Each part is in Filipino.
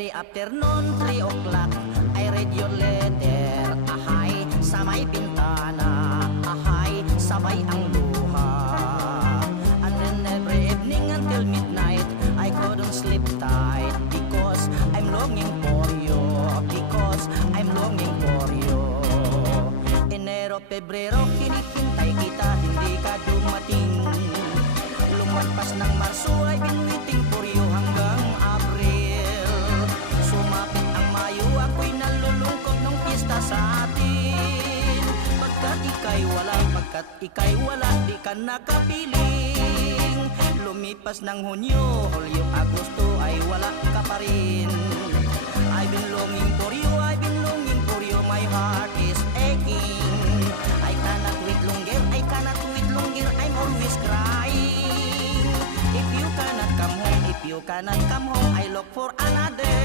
every afternoon, 3 o'clock, I read your letter. Ahay, sa may bintana. Ahay, sabay ang luha. And then every evening until midnight, I couldn't sleep tight because I'm longing for you. Because I'm longing for you. Enero, Pebrero, hinihintay kita, hindi ka dumating. Lumagpas ng Marso, I've been waiting for you hanggang Abril. Sumapit ang Mayo, ako'y nalulungkot nung pista sa atin. Pagkat ika'y wala, di ka nakapiling. Lumipas ng Hunyo, Hulyo, Agosto, ay wala ka pa rin. I've been longing for you, I've been longing for you, my heart is aching. I cannot wait longer, I cannot wait longer, I'm always crying. If you cannot come home, if you cannot come home, I look for another.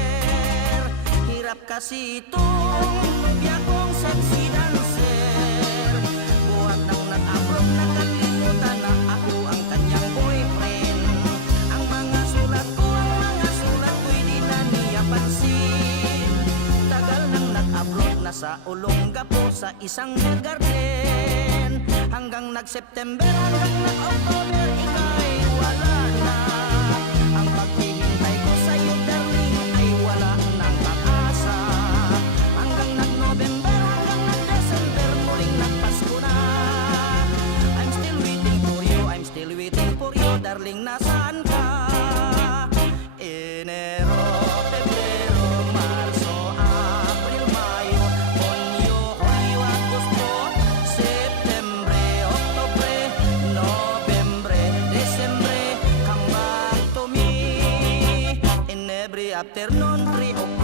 Hirap kasi itong nobya kong sexy dancer. Buhat nang nag-abroad, nakalimutan na ako ang kanyang boyfriend. Ang mga sulat ko'y di na niya pansin. Tagal nang nag-abroad, nasa Olongapo sa isang garden. Hanggang nag-September, hanggang nag-October, ika'y wala na. Ang paghihintay ko sa'yo, darling, ay wala nang pag-asa. Hanggang nag-November, hanggang nag-December, muling nagpasko na. I'm still waiting for you, I'm still waiting for you, darling, nasaan ka? Enero, Pebrero, Marso, Abril, Mayo, Hunyo, Hulyo, Agosto, Septembre, Oktubre, Nobyembre, Desembre, come back to me. In every afternoon, 3 o'clock,